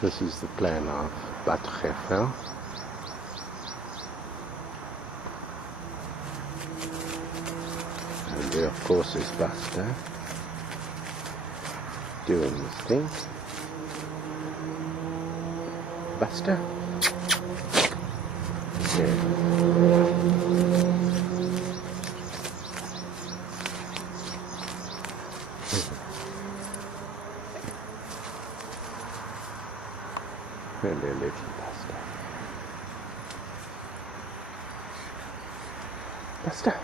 This is the plan of Bad Gevel. And there of course is Buster doing his thing. Buster? Yeah. Hello, little Buster. Buster?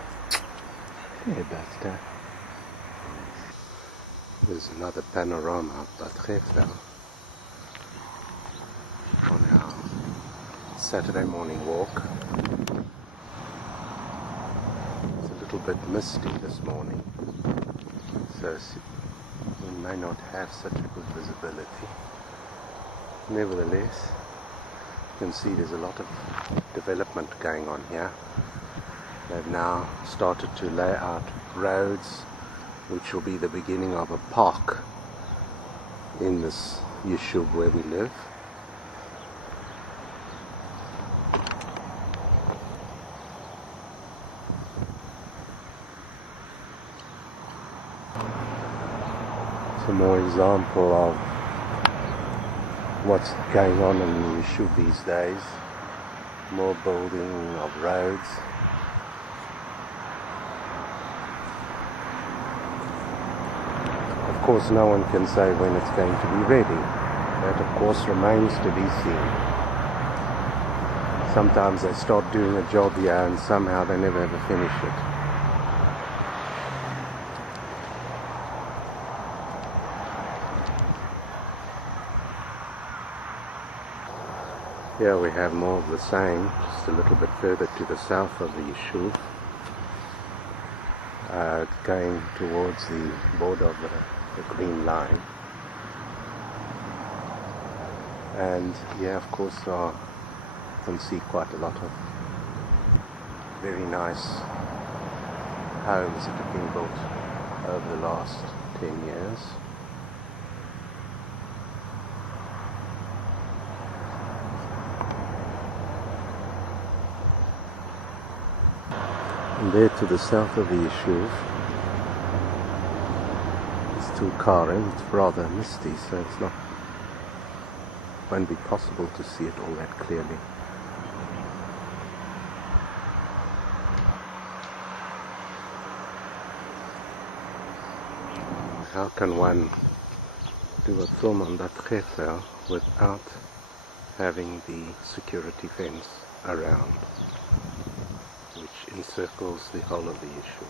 Hey, Buster. There's another panorama of Bad Gevel on our Saturday morning walk. It's a little bit misty this morning, so we may not have such a good visibility. Nevertheless, you can see there's a lot of development going on here. They've now started to lay out roads which will be the beginning of a park in this yeshub where we live. Some more example of what's going on in the yeshub these days. More building of roads. Of course, no one can say when it's going to be ready. That of course remains to be seen. Sometimes they start doing a job here and somehow they never ever finish it. Here we have more of the same, just a little bit further to the south of the yeshub, going towards the border of the green line. And yeah, of course, you can see quite a lot of very nice homes that have been built over the last 10 years. And there to the south of the yeshuv is Tulkarem. It's rather misty, so won't be possible to see it all that clearly. How can one do a film on Bad Gevel without having the security fence around, which encircles the whole of the yeshub?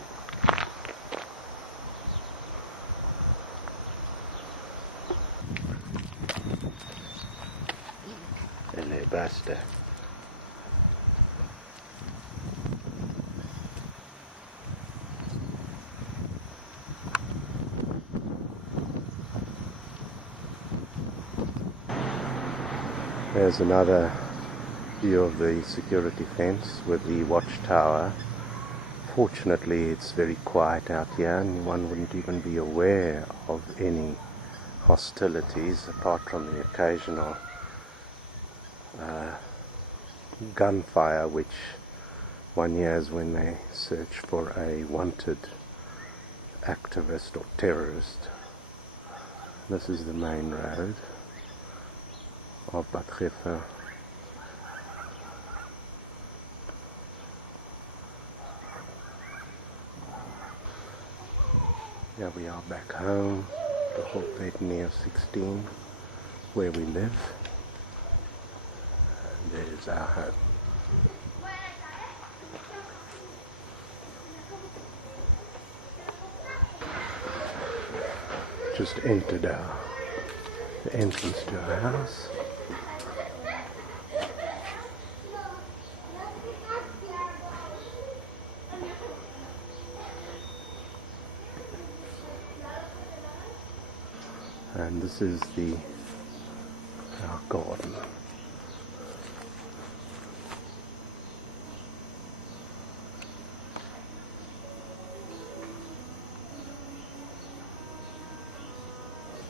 Hello, Buster. There's another view of the security fence with the watchtower. Fortunately, it's very quiet out here and one wouldn't even be aware of any hostilities apart from the occasional gunfire which one hears when they search for a wanted activist or terrorist. This is the main road of Bad Gevel. Here we are back home, the Hotel near 16, where we live. And there's our home. Just entered the entrance to our house. And this is our garden.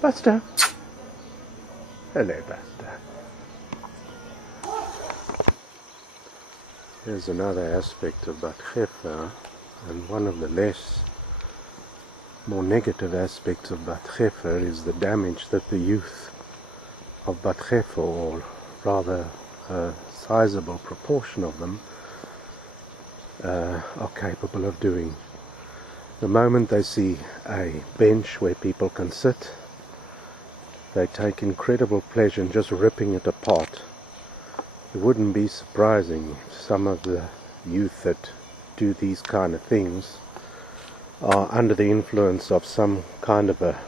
Buster! Hello, Buster. Here's another aspect of Bat Gefa, and one of the more negative aspects of Bat Gefa is the damage that the youth of Bat Gefa, or rather a sizable proportion of them, are capable of doing. The moment they see a bench where people can sit, they take incredible pleasure in just ripping it apart. It wouldn't be surprising if some of the youth that do these kind of things are under the influence of some kind of a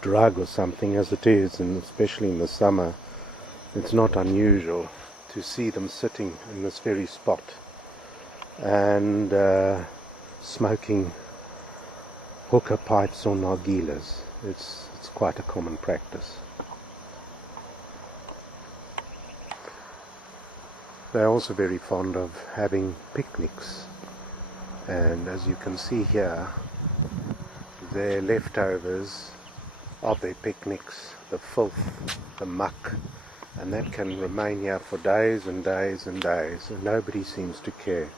drug or something, as it is, and especially in the summer, it's not unusual to see them sitting in this very spot and smoking hookah pipes or nargilas. It's quite a common practice. They're also very fond of having picnics, and as you can see here, their leftovers of their picnics, the filth, the muck, and that can remain here for days and days and days, and nobody seems to care.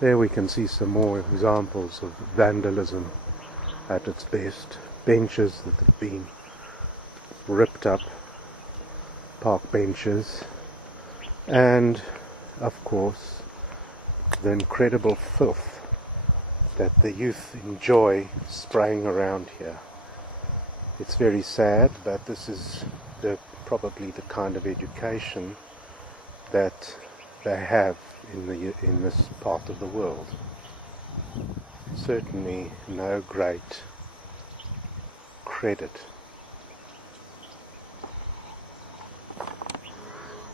There we can see some more examples of vandalism at its best. Benches that have been ripped up, park benches, and of course the incredible filth that the youth enjoy spraying around here. It's very sad, but this is probably the kind of education that they have in this part of the world. Certainly no great credit.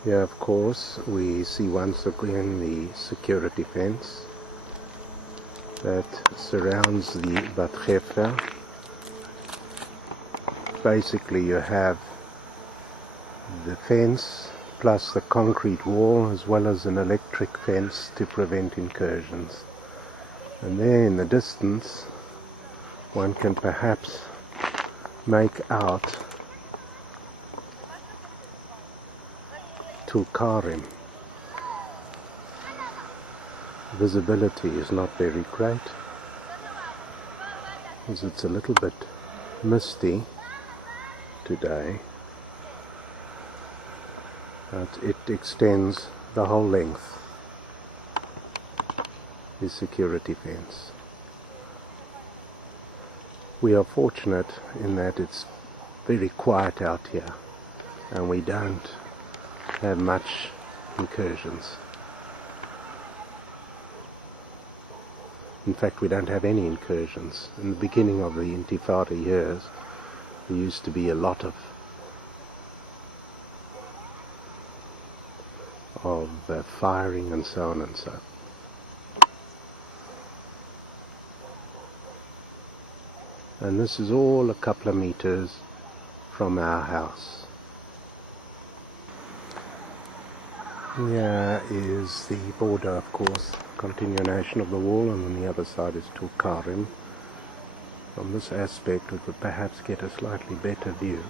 Here, of course, we see once again the security fence that surrounds the Bat Gefa. Basically, you have the fence plus the concrete wall, as well as an electric fence to prevent incursions. And there in the distance, one can perhaps make out Tulkarem. Visibility is not very great, as it's a little bit misty today, but it extends the whole length, the security fence. We are fortunate in that it's very quiet out here, and we don't have much incursions. In fact, we don't have any incursions. In the beginning of the Intifada years, there used to be a lot of firing and so on and so. And this is all a couple of meters from our house. Here is the border, of course, continuation of the wall, and on the other side is Tulkarem. From this aspect we could perhaps get a slightly better view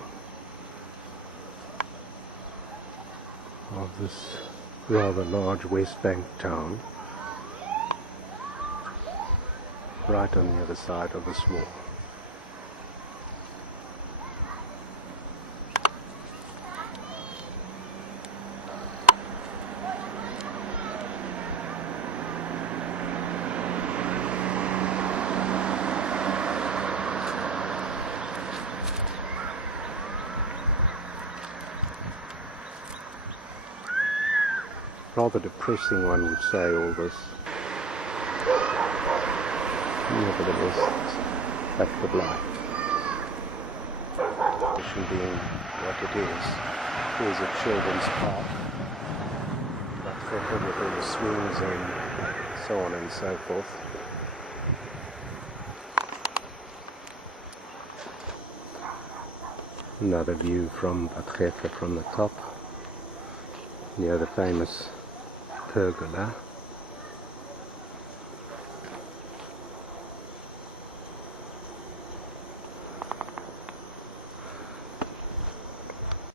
of this rather large West Bank town right on the other side of this wall. Rather depressing, one would say, all this. Nevertheless, it's fact of life. It being what it is. Here's a children's park, but filled with all the swings and so on and so forth. Another view from Bat Gefa from the top, near the famous pergola.